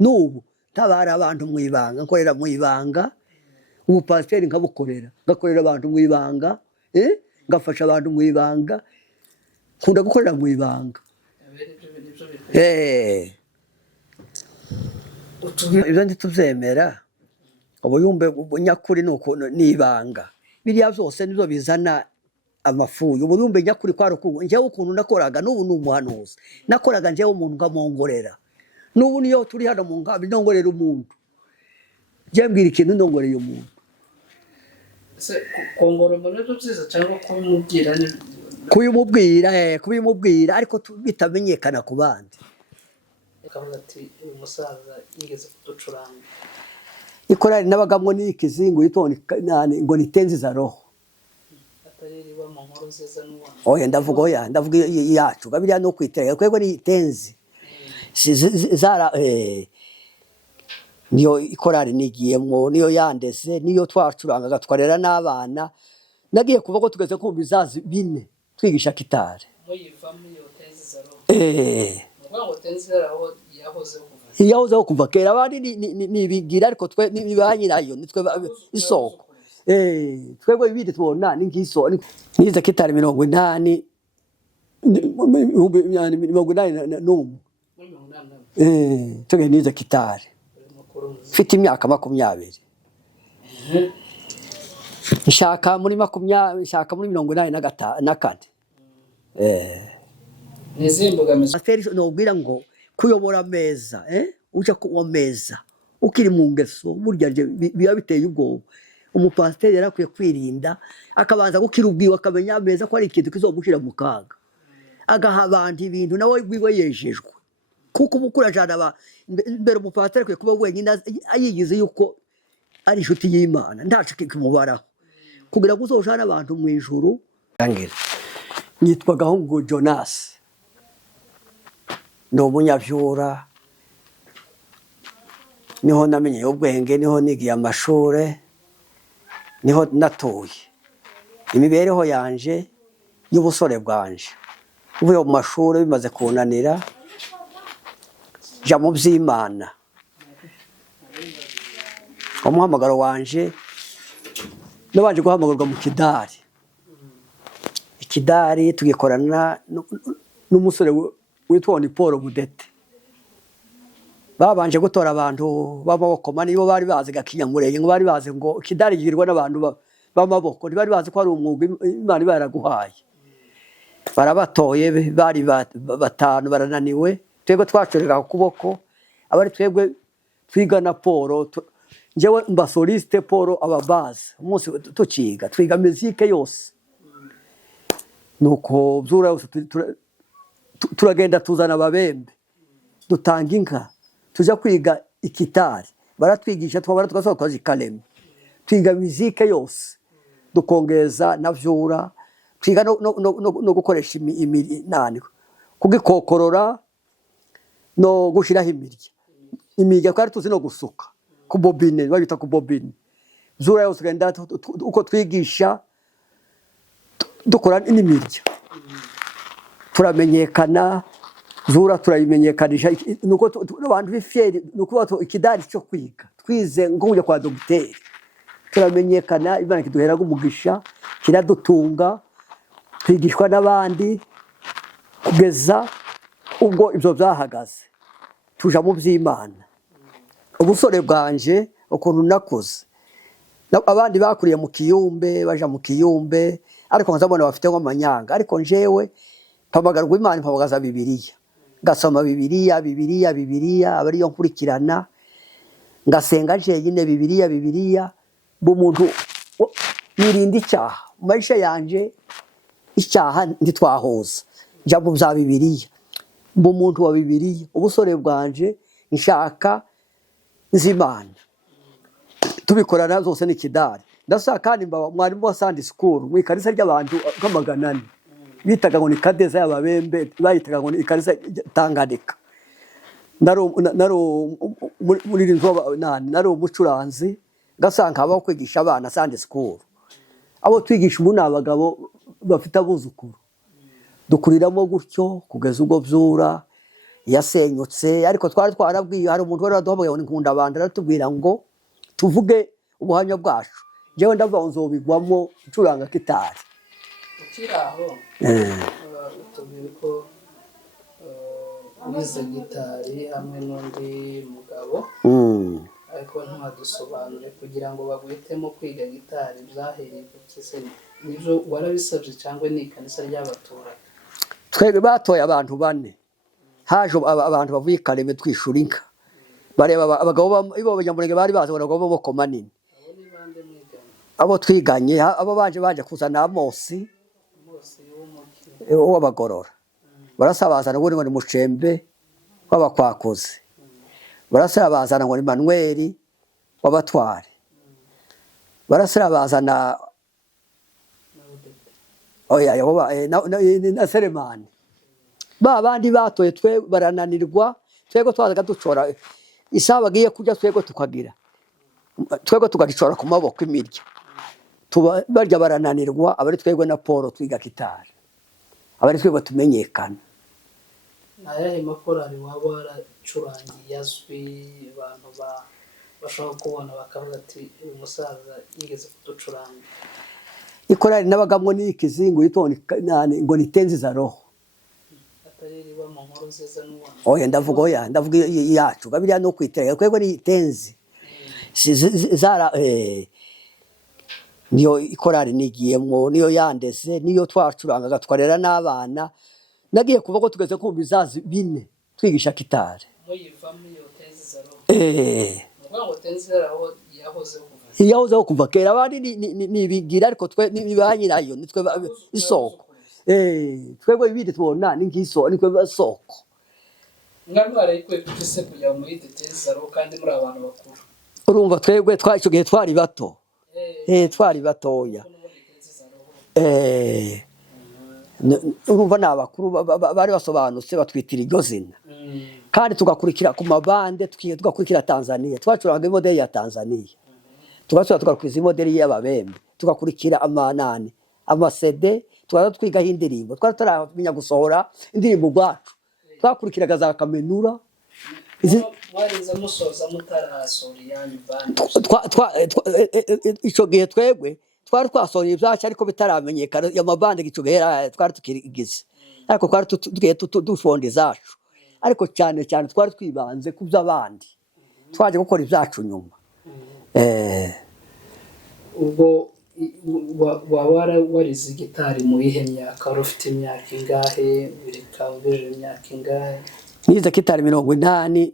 n'ubu tabara abantu mu ibanga nkorera mu ibanga ubu pasiteri nkabukorera ngakorera abantu mu ibanga ngafasha abantu mu ibanga nkunda gukorera mu ibanga ibyo ntitubyemera ubuyumbe nyakuri ni ibanga biriya byose nibyo bizana amafuyo ubuyumbe nyakuri kwari ukuntu njyewe ukuntu nakoraga n'ubu ni umuhanuzi nakoraga njyewe umuntu nkamwongorera n'ubu niyo turi hano mu nkambi ndongorera umuntu njyewe mbwira ikintu ndongoreye umuntu kongora umuntu byiza cyangwa kubimubwira ariko bitamenyekana ku bandi akavuga ati uyu musaza yigeze kuducuranga ikorari n'abagamwo n'ikizingu ngo nitenzi za roho ataririba mu nkuru nziza n'uwa ndavuga yacu gabiriya no kwiterera kwego ni itenzi zara niyo ikorari nigiyemo niyo yandese niyo twacurangaga twarera n'abana nagiye kuva ko tugeze ku bizazi 4 twigisha gitari muyivamo iyo tenzi za roho ngo tenzi za roho yahozeho kuva kera abandi nibigira ariko twe nibanyirayo nitwe isoko twebwe ibindi tubona ni ngiso nize gitari 80 tuge nize gitari mfite imyaka 20 nshaka muri 84 nizimbugamije nobwira ngo kuyobora meza uja kuwa meza ukiri mu ngeso burya biba biteye ubwoba umupasiteri yarakwiye kwirinda akabanza gukira ubwiwe akamenya meza ko ari ikintu kizomushira mu kaga agaha abantu ibintu nawe bwiwe yejejwe kuko umukura jana mbere umupasiteri kwiye kuba wenyine ayigize yuko ari inshuti y'Imana ntacike kumubaraho kugira ngo uzoshana abantu mu ijuru nitwa Gahungu Jonas ndo munyavyura niho namenye ubwenge niho nigiye amashure niho natoye imibereho yanje y'ubusore bwanje uvuye mu mashure bimaze kunanira ja mu by'Imana umuhamagaro wanje nabanje guhamagarwa mu ikidari tugikorana n'umusore witwa ni Paul Budete babanje gutora abantu b'amaboko mani bo bari bazi gakinyamurenge ngo bari bazi ngo ikidari gihirwa n'abantu b'amaboko ntibari bazi ko ari umwuga Imana baraguhaye barabatoye bari batanu barananiwe twebwe twacorera ukuboko abari twebwe twigana Paul njyewe mba soliste Paul ababazi umunsi tukiga twiga muzike yose nuko byura yose turagenda tuzana ababembe dutanga inka tuja kwiga ikitari baratwigisha twabara tugasohoka zikaleme twiga muzike yose dukongeza na vyura twiga no gukoresha iminani kugikokorora no gushiraho imirya kandi tuzi no gusuka ku bobine babita ku bobine zura yose genda uko twigisha dukora n'imirya turamenyekana zura turayimenyekanisha nuko abantu b'ifyeri nuko ikidari cyo kwiga twize ngo kwa dogiteri turamenyekana Imana kiduheraga umugisha kiradutunga twigishwa n'abandi kugeza ubwo ibyo byahagaze tuja mu by'Imana ubusore bwanje ukuntu nakoze abandi bakuriye mu kiyumbe baja mu kiyumbe ariko nkazabona bafite nk'amanyanga ariko njewe mpamagarwa Imana mpamagaza Bibiliya ngasoma Bibiliya abari yo nkurikirana ngasenga nje nyine Bibiliya bumuntu nirinda icyaha maisha yanje icyaha ntitwahoza jambo bya Bibiliya bumuntu wa Bibiliya ubusore bwanje nshaka nzimana tubikorana zose n'ikidari ndasa kandi mwarimu wa Sunday school mu ikanisa ry'abantu nk'amaganani bitaga ngo ni kadeza y'ababembe bayitaga ngo ni ikanisa Tanganyika naro muri naro umucuranzi gasanga aba kwigisha abana Sunday school abo twigisha ubu n'abagabo bafite abuzukuru dukuriramo gutyo kugeza ubwo byura yasenyutse, ariko twari twarabwiye, hari umuntu wari waduhamagaye ngo nkunda abantu aratubwira ngo tuvuge ubuhamya bwacu. Njyewe ndavuga ngo nzobigwamo ncuranga gitari. ukiri aho tubwire ko wize gitari hamwe n'undi mugabo, ariko ntiwadusobanure kugira ngo baguhitemo kwiga gitari byahereye ku kise, nibyo warabisabye cyangwa ni ikanisa ry'abaturage? Twebwe batoye abantu bane, haje abantu bavuye i Kareme twishura inka, bareba abagabo b'abanyamurenge bari bazi abagabo b'amaboko manini, abo ni bande mwiganye? abo twiganye, abo baje kuzana Amosi w'umuki w'abagorora, barasabazana ngo ni Mushembe w'abakwakuzi, barasabazana ngo ni Manuel w'abatware, barasabazana na Selemani. Ba bandi batoye twe barananirwa, twego twazaga ducora isaha bagiye kurya, twego tukagira, twego tugacora ku maboko imirya, barya barananirwa, abari twego na Paul twiga gitari, abari twego tumenyekana. ayahe makorali waba waracurangiye azwi abantu bashobora kubona bakavuga ati uyu musaza yigeze kuducuranga? Ikorali nabagamwo ni ikizingu yitoni ngo nitenzi za roho, atari riba mu nkuru nziza n'ubona. oya ndavuga yacu gabiriya no kwiterera kwego ni itenzi zara niyo ikorali nigiyemwo, niyo yandeze, niyo twacurangaga twarera n'abana. Nagiye kuva ko tugeze ku bizazi bine twigisha gitari. Muyivamo iyo tenzi za roho? ngo tenzi za roho yahozeho kuva kera, abandi nibigira, ariko twe nibanyirayo, nitwe isoko. Twebwe ibindi tubona ni nk'isoko, nitwe basoko. Ngamara ikwe kufise kujya muri tenzi za roho kandi muri abantu bakuru. Urumva twebwe icyo gihe twari bato, twari batoya. Urumva n'abakuru bari basobanutse batwitira iryo zina, kandi tugakurikira ku mabande, tugakurikira Tanzania, twacuranga imodeli ya Tanzania, tugakurikiza imodeli y'ababembe, tugakurikira amanani amasede, tugaza twigaho indirimbo, twari taramenya gusohora indirimbo gwacu, twakurikiraga za Kamenura. Mwariza musoza mutarasohora yanyu bandi? Icyo gihe twebwe twari twasohoye ibyacu, ariko bitaramenyekana amabande icyo gihe twari tukirigize, ariko twari tugiye dufonda izacu, ariko cyane twari twibanze ku by'abandi, twaje gukora ibyacu nyuma. Ubwo waba warize gitari mu ihe myaka? Wari ufite imyaka ingahe? Birikambije imyaka ingahe? Nize gitari 80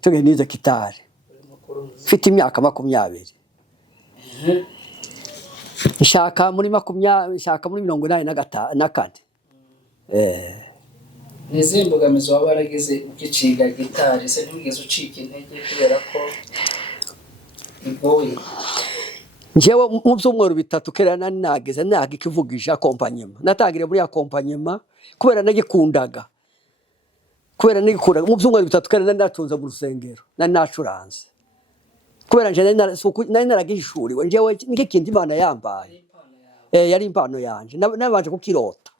tuge nize gitari mfite imyaka 20. Nshaka muri 84. Nize imbogamizi waba warageze ukiciga gitari, se ntigeze ucika intege kubera ko igoye? Njyewe mu byumweru bitatu kera nageze ikivugisha akompanyema, natangire muri akompanyema kubera nagikundaga, mu byumweru bitatu kera natunze mu rusengero, nacuranze kubera nje nari naragishuriwe, njyewe nk'ikindi Imana yambaye, yari impano yanje, nabanje kukirota.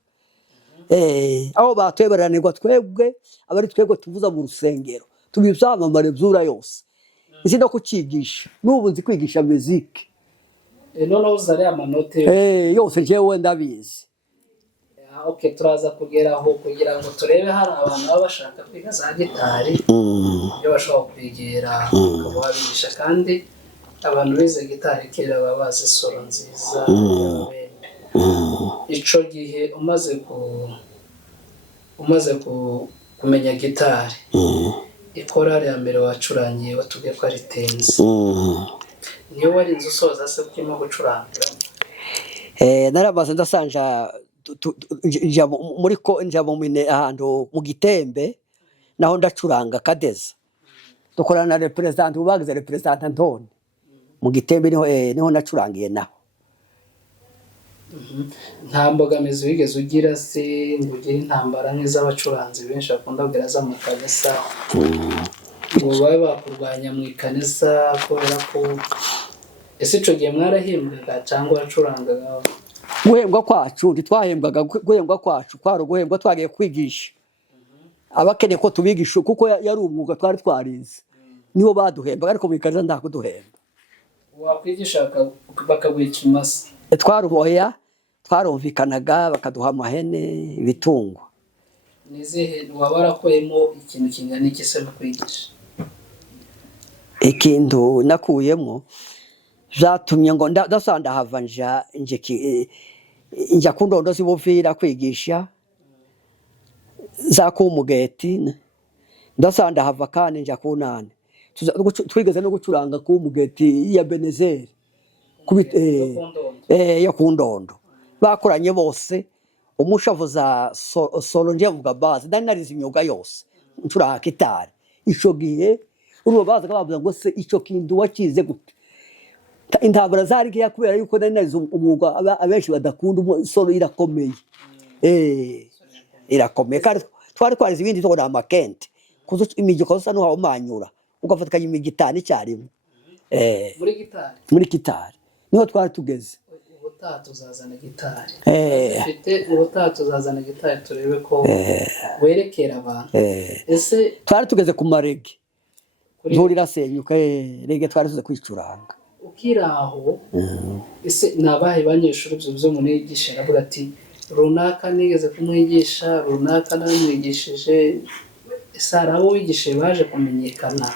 Aho batweberanirwa twebwe, abari twebwe tuvuza mu rusengero, tubibyamamare byura yose, nzi no kukigisha, n'ubu nzi kwigisha muziki. Noneho uzare amanote yose njyewe ndabizi. Okay, turaza kugeraho kugira ngo turebe hari abantu baba bashaka kwiga za gitari, ibyo bashobora kwegera bakabigisha, kandi abantu bize gitari kera baba bazi solo nziza. Ico gihe umaze kumenya gitari, ikorari ya mbere wacurangiye watubwiye ko ari tenzi, niyo wari inzu usoza se ukimo gucuranga? Narabaza ndasanja njya mu mine ahantu mu Gitembe, naho ndacuranga kadeza, dukorana na representant ubagize representant Antoni mu Gitembe, niho nacurangiye naho. Nta mbogamizi wigeze ugira se ngo ugire intambara nk'iz'abacuranzi benshi bakunda kugira za mu kanisa, ngo babe bakurwanya mu ikanisa kubera ko ese ico gihe mwarahimbwaga cyangwa wacurangaga? guhembwa kwacu ntitwahembwaga, guhembwa kwacu kwari uguhembwa twagiye kwigisha abakeneye ko tubigisha, kuko yari umwuga twari twarize, nibo baduhembaga, ariko mu ikaza nta kuduhemba. wakwigisha bakaguha ikimasa? Twaruboya, twarumvikanaga bakaduha amahene, ibitungwa. Nizihe waba warakoyemo ikintu kingana iki se mu kwigisha? Ikintu nakuyemo byatumye ngo ndasanda hava njya ku ndondo z'Ubuvira kwigisha za Kumugeti, ndasanda hava kandi njya ku Nane, twigeze no gucuranga Kumugeti ya Benezeri yo ku Ndondo, bakoranye bose umushavu za solo nje mvuga bazi, ndari narize imyuga yose ncuranga gitari. Ico gihe urwo bazaga bavuga ngo se ico kintu wakize gute? Intabara zari giye kubera yuko ndari narize umwuga abenshi badakunda, solo irakomeye, irakomeye kandi twari twarize ibindi tokora amakente kuzo imigi kosa no hawumanyura ugafatikanya imigi itanu icyarimwe. Muri gitari niho twari tugeze. ubutaha tuzazana gitari, dufite ubutaha tuzazana gitari turebe ko werekera abantu. Ese twari tugeze ku marege nturira senyuka, rege twari tuze kwicuranga. Ukiraho ese nabahe banyeshuri byo munigisha aravuga ati runaka nigeze kumwigisha, runaka namwigishije? Ese hari abo wigishije baje kumenyekana?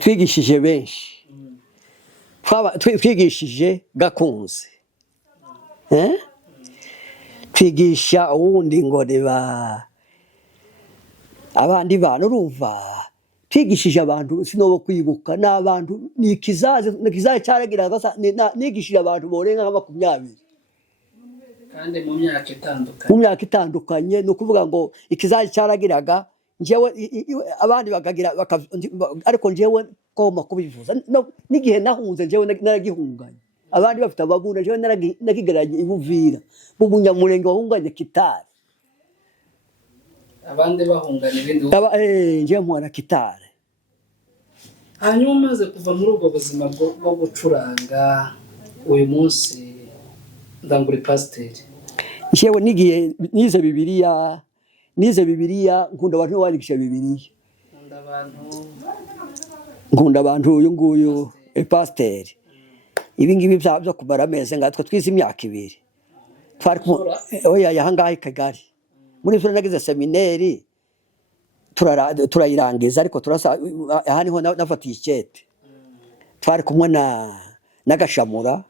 Twigishije benshi, twigishije Gakunze, twigisha uwundi ngo reba abandi bantu, urumva twigishije abantu sinobo kwibuka, n'abantu nikizaje cyaragiraga, nigishije abantu borenga nka 20 kandi mu myaka itandukanye. No kuvuga ngo ikizaje cyaragiraga njyewe, abandi bakagira ariko njyewe koma kubivuza n'igihe nahunze njyewe naragihunganye, abandi bafite ababunda njyewe nakigaranye Ibuvira mu Munyamurenge wahunganye Kitari, abandi bahungana ibindi njyewe mwana Kitari. Hanyuma umaze kuva muri ubwo buzima bwo gucuranga, uyu munsi ndangura pasiteri. Njyewe nigiye nize Bibiliya, nkunda abantu wandikisha Bibiliya, nkunda abantu uyu nguyu pasiteri. Ibi ngibi byo kumara amezi ngatwe twize imyaka 2 twari oya yahangaye Kagari, muri zo nagize seminari turayirangiza, ariko turasa aha niho nafatiye icyete. Twari kumwe na Gashamura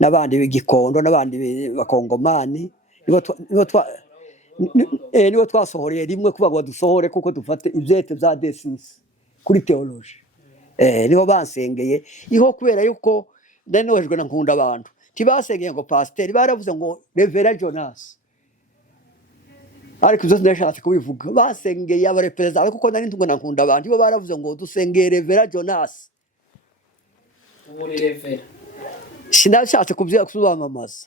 n'abandi b'Igikondo n'abandi bakongomani, nibo twasohoreye rimwe kuba ngo dusohore kuko dufate ibyete bya D6 kuri theology. Niho bansengeye iho, kubera yuko ndanojwe na nkunda abantu tibasengeye ngo pasiteri, baravuze ngo Revera Jonas, ariko ibyo ndashatse kubivuga, basengeye abareperezida kuko nari ntungwe na nkunda abantu, bo baravuze ngo dusengeye Revera Jonas. Muri Revera sinashatse kubamamaza,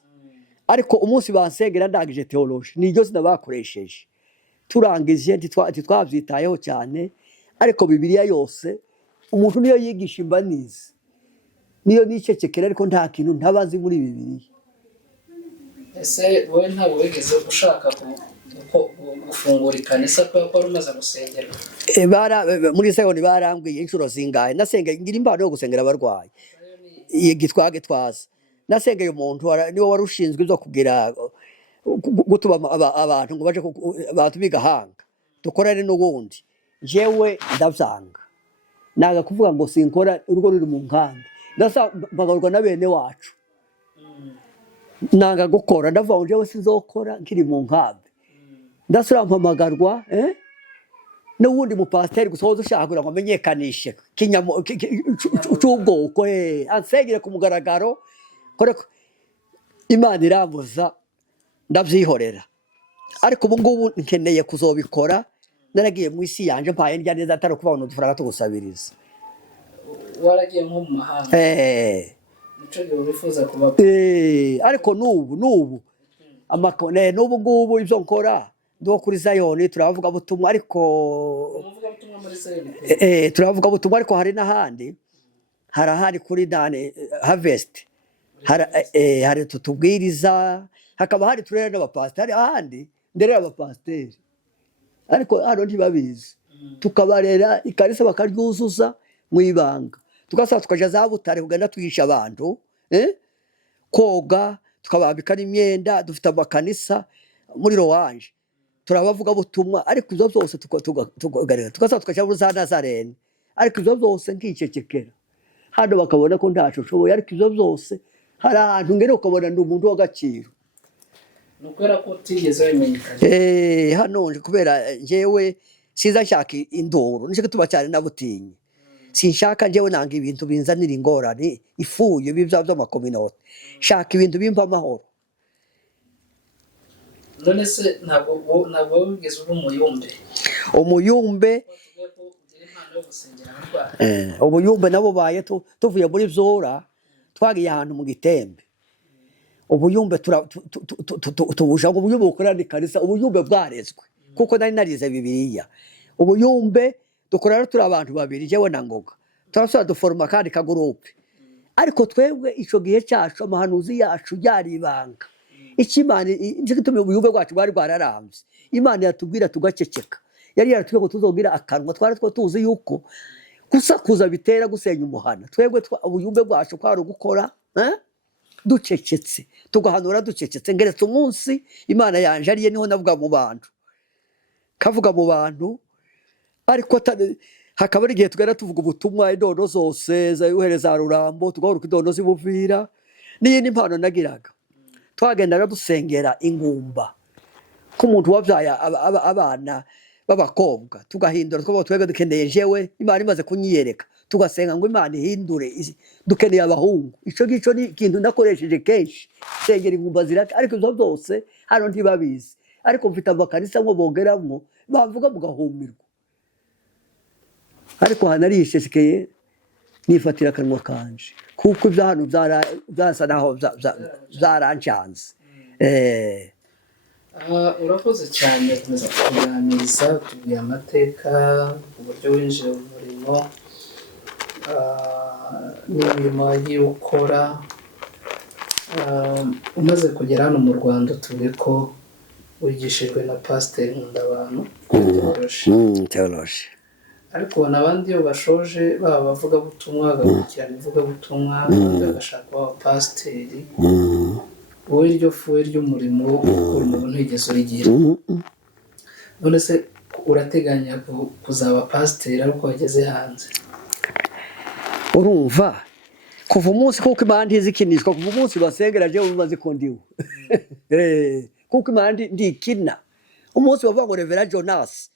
ariko umunsi bansengera ndangije theology niryo zina bakoresheje, turangije ntitwabyitayeho cyane. Ariko Bibiliya yose umuntu niyo yigisha imbanizi, niyo nicecekera, ariko nta kintu ntabazi muri Bibiliya. Ese wowe ntabwo wigeze ushaka gufungura ikanisa kuko wari umaze gusengera? Muri Sayoni barambwiye inshuro zingahe nasengeye, ngira impano yo gusengera abarwayi Gitwaza. Nasengeye umuntu niwe wari ushinzwe ibyo kugira gutuma abantu ngo baje abantu bigahanga dukorane n'ubundi. Jewe ndabyanga, naga kuvuga ngo sinkora urugo ruri mu nkambi, ndasabagurwa na bene wacu, nanga gukora, ndavuga ngo jewe sinzokora nkiri mu nkambi. Ndasura mpamagarwa n'ubundi mupasiteri gusohoza ushaka ngo amenyekanishe cy'ubwoko, ansengere ku mugaragaro, koreko Imana irambuza ndabyihorera. Ariko ubu ngubu nkeneye kuzobikora, naragiye mu isi yanje mpaye ndya neza, atari kuba udufaranga tugusabiriza. Waragiye nko mu mahanga, nico gihe wifuza kuba? Ariko n'ubu amakone n'ubu ngubu ibyo nkora ndo kuri Sayoni turavuga butumwa, ariko turavuga butumwa, ariko hari n'ahandi harahari kuri Dane Harvest hari tutubwiriza, hakaba hari turere n'abapasiteri, ahandi nderera abapasiteri ariko hano ntibabizi, tukabarera ikarisa bakaryuzuza mu ibanga, tugasaba tukaja za Butare kugenda twigisha abantu koga, tukabambika n'imyenda, dufite amakanisa muri Rowanje turabavuga butumwa, ariko ibyo byose tugasaba tukaja muri za Nazarene, ariko ibyo byose nkicecekera hano bakabona ko ntaco nshoboye, ariko ibyo byose hari ahantu ngere ukabona ndi umuntu w'agaciro. Nukubera ko utigeze wimenyekana. Hano nje kubera njyewe siza nshaka indoro, nicyo gituma cyane nabutinye. Sinshaka njyewe nanga ibintu binzanira ingorane, ifuye bivya by'amakominote. Shaka ibintu bimpa amahoro. None se ntabwo wigeze uba umuyumbe? Umuyumbe ubuyumbe nabo baye tuvuye muri Vyora twagiye ahantu mu Gitembe. Ubuyumbe tubuja ngo ubuyumbe bukorana ikarisa, ubuyumbe bwarezwe kuko nari narize Bibiliya. Ubuyumbe dukorana turi abantu babiri, jewe na Ngoga, turasura duforma kandi kagurupe, ariko twebwe ico gihe cyacu amahanuzi yacu yari ibanga. Ikimana nje gitumye ubuyumbe bwacu bwari bwararamvye, Imana yatubwira tugaceceka, yari yaratubwiye ko tuzogira akanwa, twari tuzi yuko kusakuza bitera gusenya umuhana. Twebwe ubuyumbe bwacu kwari gukora ducecetse, tugahanura ducecetse. Ngeretse umunsi Imana yanje ariye niho navuga mu bantu, kavuga mu bantu, ariko hakaba ari igihe tugenda tuvuga ubutumwa indono zose zayuhereza Rurambo, tugahuruka indono z'Ibuvira n'iyindi mpano nagiraga. Twagendaga dusengera ingumba k'umuntu wabyaye abana b'abakobwa, tugahindura twebwe dukeneye, jewe Imana imaze kunyiyereka, tugasenga ngo Imana ihindure, dukeneye abahungu. Ico gico ni ikintu nakoresheje kenshi, sengera ingumba ziraka, ariko ibyo byose hano ntibabizi, ariko mfite amakanisa ngo bogeramwo bavuga mugahumirwa, ariko hano arisheshekeye nifatira akanwa kanje kuko ibyo hano byasa naho byarancanze. Urakoze cyane kumeza kuganiriza, tubwiye amateka, uburyo winjiye mu murimo n'imirimo wagiye ukora. Umaze kugera hano mu Rwanda tuvuge ko wigishijwe na Pasiteri Nkundabantu Theologie, ariko ubona abandi iyo bashoje baba bavuga butumwa bagakurikirana ivugabutumwa bagashaka abapasiteri, wowe iryo fuwe ry'umurimo ukora umuntu ntigeze urigira. None se urateganya kuzaba pasiteri ariko wageze hanze? Urumva kuva umunsi kuko Imana ntizikinishwa, kuva umunsi basengera jewe umaze ko ndiwe kuko Imana ndikina. Umunsi bavuga ngo Revera Jonas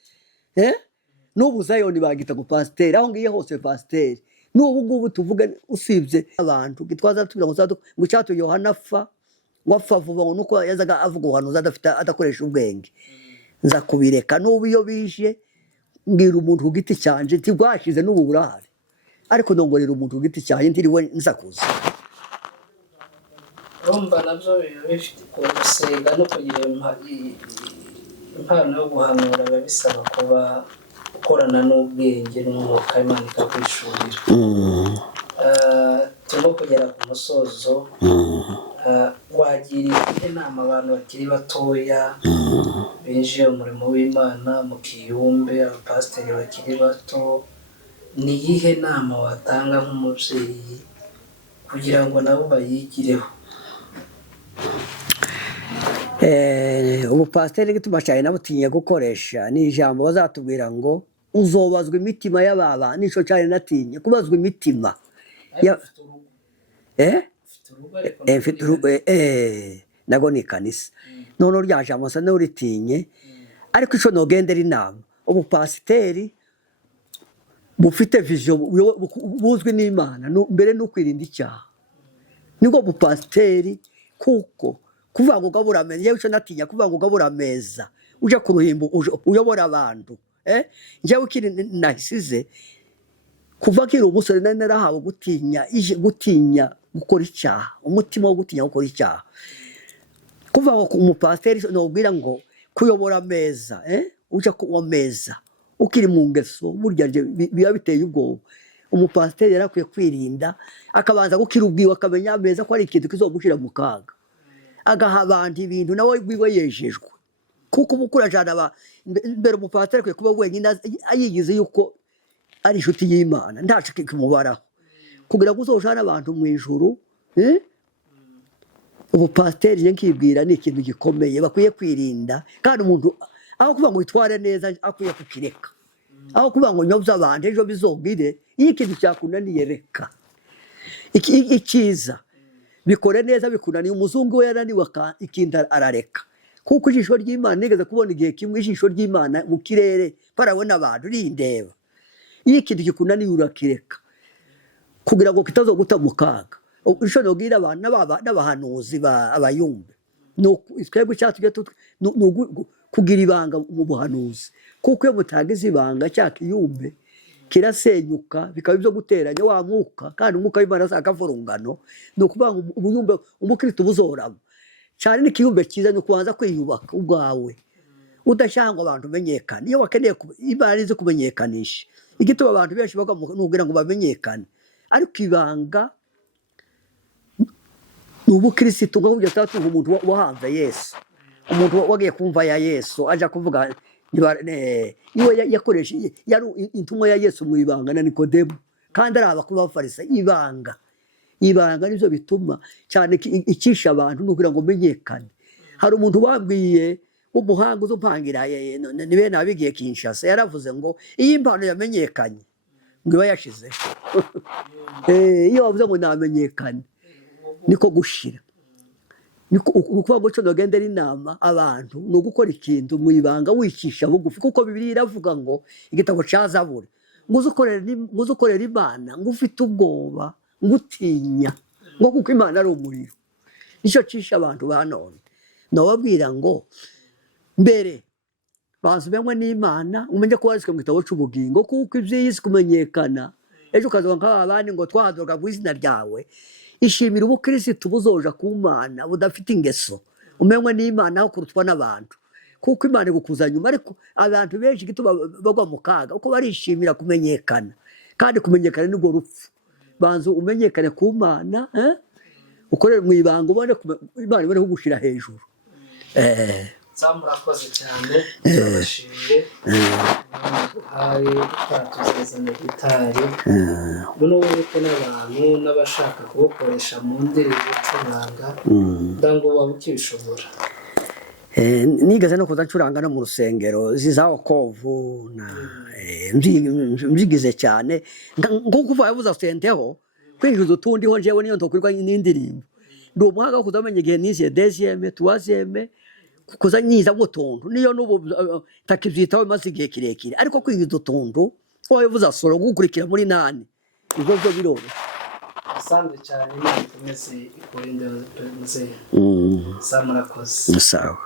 n'ubu Zayoni bagita ngo pasiteri, aho ngiye hose pasiteri. N'ubu ngubu tuvuga usibye abantu gitwaza tubira ngo cyato Yohana wapfa vuba ngo nuko yazaga avuga uhanuza adakoresha ubwenge. Nza kubireka n'ubu iyo bije ngira umuntu ku giti cyanje tigwashize n'ubu burahari, ariko ndongorera umuntu ku giti cyanje ntiriwe nsakuza. Romba nabyo bifite gusenga no kugira impano yo guhanura, biba bisaba kuba ukorana n'ubwenge n'umwuka Imana ikakwishurira. Turimo kugera ku musozo, wagira inama abantu bakiri batoya binjiye mu murimo w'Imana mu Kiyumbe, abapasiteri bakiri bato, ni iyihe nama watanga nk'umubyeyi kugira ngo nabo bayigireho? Ubupasiteri gituma cyane nabutinye gukoresha ni ijambo bazatubwira ngo uzobazwa imitima y'ababa. Nico cyane natinye kubazwa imitima nago ni kanisa none rya jambo sa n'uritinye, ariko ico nogendera inama ubupasiteri bufite vision buzwi n'Imana mbere no kwirinda icyaha, niko bupasiteri kuko kuvuga ngo ugabura ameza, yewe ico natinya kuvuga ngo ugabura ameza uja ku ruhimbo uyobora abantu. Njyewe ukiri nahisize kuva kiri umusore narahawe gutinya gukora icyaha, umutima wo gutinya gukora icyaha. Kuva ngo umupasiteri nobwira ngo kuyobora ameza, uja ku meza ukiri mu ngeso burya biba biteye ubwoba. umupasiteri yari akwiye kwirinda akabanza gukira ubwiwe akamenya ameza ko ari ikintu kizomushyira mu kaga agaha abantu ibintu nawe wiwe yejejwe kuko umukuru ajana mbere umupasiteri akwiye kuba wenyine yigize yuko ari inshuti y'Imana ntaco kimubaraho kugira ngo uzojane abantu mu ijuru ubupasiteri je nkibwira ni ikintu gikomeye bakwiye kwirinda kandi umuntu aho kuba ngo witware neza akwiye kukireka aho kuba ngo nyobya abantu ejo bizobwire ikintu cyakunaniye reka ikiza bikore neza bikunaniye umuzungu we yananiwe ikintu arareka kuko ijisho ry'Imana nigeze kubona igihe kimwe ijisho ry'Imana mu kirere parabona abantu rindeba ikintu gikunaniye urakireka kugira ngo kitazoguta mu kaga ijisho nogira abantu n'abahanuzi abayumbe no twebwe cyatujye kugira ibanga mu buhanuzi kuko iyo mutagize ibanga cyakiyumbe kirasenyuka bikaba byo guteranya wa mwuka kandi umwuka w'Imana akavurungano no kuvuga ngo ubuyumbe umukristo buzoramo cyane n'ikiyumbe cyiza no kubanza kwiyubaka ubwawe udashangwa abantu menyekana iyo wakeneye Imana izi kumenyekanisha igituma abantu benshi bagwa nugira ngo bamenyekane ariko ibanga n'ubukristo ngo kujya tatu umuntu wahanze Yesu umuntu wagiye kumva ya Yesu aja kuvuga niwe yakoresha yari intumwa ya Yesu mu ibanga na Nikodemo kandi araba kuba Farisa ibanga nivyo bituma cyane ikisha abantu nugira ngo menyekane hari umuntu bambwiye umuhanga uzumpangira nibe nabigiye Kinshasa yaravuze ngo iyi impano yamenyekanye ngo bayashize iyo bavuze ngo namenyekane niko gushira ukuvuga ngo cyo nogendera inama abantu no gukora ikintu mu ibanga wikisha bugufi kuko Bibiliya iravuga ngo igitabo cya Zaburi nguzukorera Imana ngufite ubwoba ngutinya ngo kuko Imana ari umuriro nicyo cisha abantu banone nababwira ngo mbere bazubemwe n'Imana umenye ko wazike mu gitabo cy'ubugingo kuko ivy'isi kumenyekana ejo ukazonka abandi ngo twahadoga mu izina ryawe ishimira ubukristo buzoja ku Mana budafite ingeso umenywe n'Imana aho kurutwa n'abantu kuko Imana igukuza nyuma ariko abantu benshi gituma bagwa mu kaga uko barishimira kumenyekana kandi kumenyekana nibwo rupfu banzu umenyekane ku Mana ukorere mu ibanga ubone Imana ibone kugushira hejuru murakoze cyane turabashimiye hari twatuzezanye gitari none ubuko n'abantu n'abashaka kubukoresha mu ndirimbo icuranga ndango babukishobora nigeze no kuza ncuranga no mu rusengero zizaho kovu na mbigize cyane nguko uvuza senteho kwinjiza utundi ho jewe niyo ntokwirwa n'indirimbo ndi umuhanga wo kuzamenya igihe nise deuxième troisième kuza nyiza gutuntu niyo nubu takivyitaho maze igihe kirekire ariko kwinjiza utuntu wavuza solo gukurikira muri nani ibyo byo biroro asante cyane Imana ikomeze ikurinde muze samurakoze sawa